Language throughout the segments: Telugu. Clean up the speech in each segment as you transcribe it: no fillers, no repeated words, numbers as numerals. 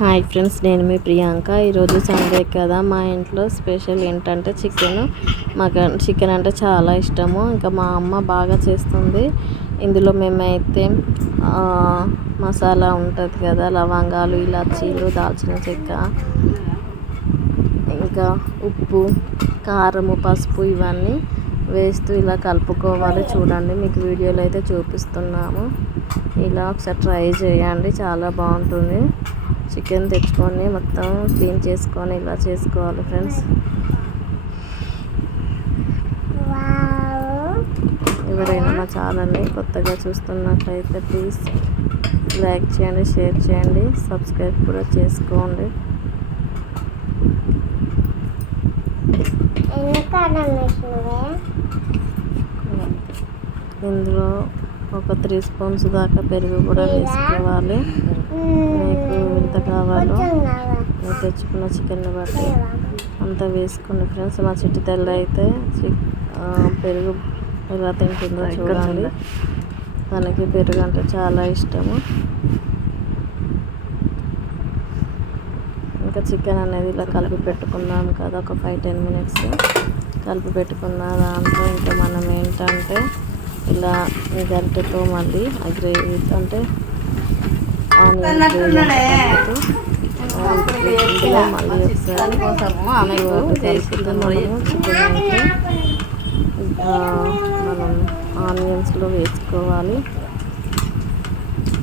హాయ్ ఫ్రెండ్స్, నేను మీ ప్రియాంక. ఈరోజు సండే కదా, మా ఇంట్లో స్పెషల్ ఏంటంటే చికెన్. మాకు చికెన్ అంటే చాలా ఇష్టము. ఇంకా మా అమ్మ బాగా చేస్తుంది. ఇందులో మేమైతే మసాలా ఉంటుంది కదా, లవంగాలు, ఇలాచీలు, దాల్చిన చెక్క, ఇంకా ఉప్పు, కారము, పసుపు ఇవన్నీ వేస్తూ ఇలా కలుపుకోవాలి. చూడండి, మీకు వీడియోలో అయితే చూపిస్తున్నాము. ఇలా ఒకసారి ట్రై చేయండి, చాలా బాగుంటుంది. చికెన్ తెచ్చుకొని మొత్తం క్లీన్ చేసుకొని ఇలా చేసుకోవాలి ఫ్రెండ్స్. ఎవరైనా మా ఛానల్ని కొత్తగా చూస్తున్నట్లయితే ప్లీజ్ లైక్ చేయండి, షేర్ చేయండి, సబ్స్క్రైబ్ కూడా చేసుకోండి. ఇందులో ఒక 3 స్పూన్స్ దాకా పెరుగు కూడా వేసుకోవాలి. మీకు ఎంత కావాలో మీరు తెచ్చుకున్న చికెన్ని బట్టి అంతా వేసుకోండి ఫ్రెండ్స్. మా చిట్టి తెల్ల అయితే పెరుగు ఎలా తింటుందో చూడండి. తనకి పెరుగు అంటే చాలా ఇష్టము. ఇంకా చికెన్ అనేది ఇలా కలిపి పెట్టుకున్నాం కదా, ఒక 5-10 మినిట్స్ కలిపి పెట్టుకున్న దాంట్లో ఇంకా మనం ఏంటంటే ఇలా గంటతో మళ్ళీ ఆ గ్రేవీ అంటే ఆనియన్ గ్రేవీ మళ్ళీ ఒకసారి కలుపుతూ మనము చికెన్ అయితే మనం ఆనియన్స్లో వేసుకోవాలి.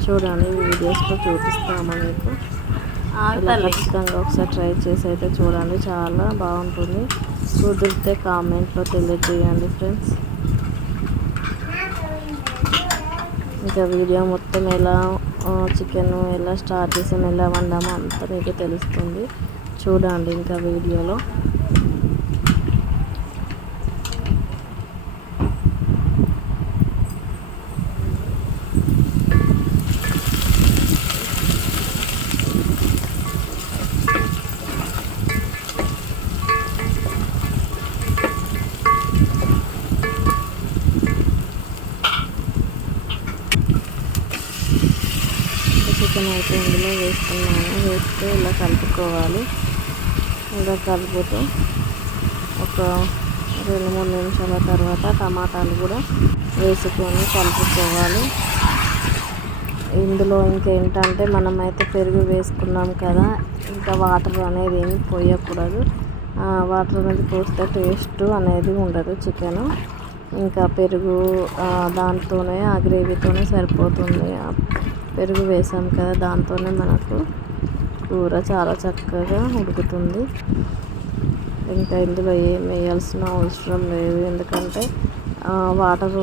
చూడండి, వీడియోస్లో చూపిస్తాము మీకు. ఇలా ఖచ్చితంగా ఒకసారి ట్రై చేసి అయితే చూడండి, చాలా బాగుంటుంది. కుదిరితే కామెంట్లో తెలియజేయండి ఫ్రెండ్స్. ఇంకా వీడియో మొత్తం ఎలా చికెన్ ఎలా స్టార్ట్ చేసాము, ఎలా వండామో అంతా మీకు తెలుస్తుంది. చూడండి ఇంకా వీడియోలో. చికెన్ అయితే ఇందులో వేసుకున్నాను. వేస్తే ఇలా కలుపుకోవాలి. ఇలా కలుపుతూ ఒక 2-3 నిమిషాల తర్వాత టమాటాలు కూడా వేసుకొని కలుపుకోవాలి. ఇందులో ఇంకేంటంటే మనమైతే పెరుగు వేసుకున్నాం కదా, ఇంకా వాటర్ అనేది ఏమి పోయకూడదు. వాటర్ అనేది పోస్తే టేస్ట్ అనేది ఉండదు చికెను. ఇంకా పెరుగు దాంతోనే ఆ గ్రేవీతోనే సరిపోతుంది. పెరుగు వేసాం కదా, దాంతోనే మనకు కూర చాలా చక్కగా ఉడుకుతుంది. ఇంకా ఇందులో ఏం వేయాల్సిన అవసరం లేదు, ఎందుకంటే వాటర్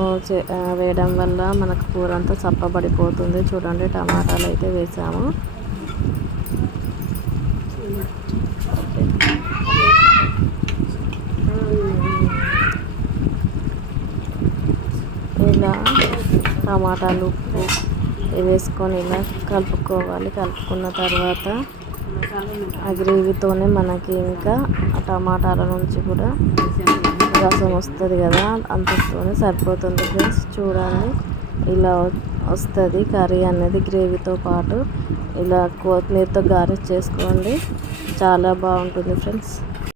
వేయడం వల్ల మనకు కూర అంతా చప్పబడిపోతుంది. చూడండి, టమాటాలు అయితే వేసాము. ఇలా టమాటాలు, ఉప్పు వేసుకొని ఇలా కలుపుకోవాలి. కలుపుకున్న తర్వాత ఆ గ్రేవీతోనే మనకి ఇంకా ఆ టమాటాల నుంచి కూడా రసం వస్తుంది కదా, అంతతోనే సరిపోతుంది ఫ్రెండ్స్. చూడండి, ఇలా వస్తుంది కర్రీ అనేది గ్రేవీతో పాటు. ఇలా కొత్తిమీరతో గార్నిష్ చేసుకోండి, చాలా బాగుంటుంది ఫ్రెండ్స్.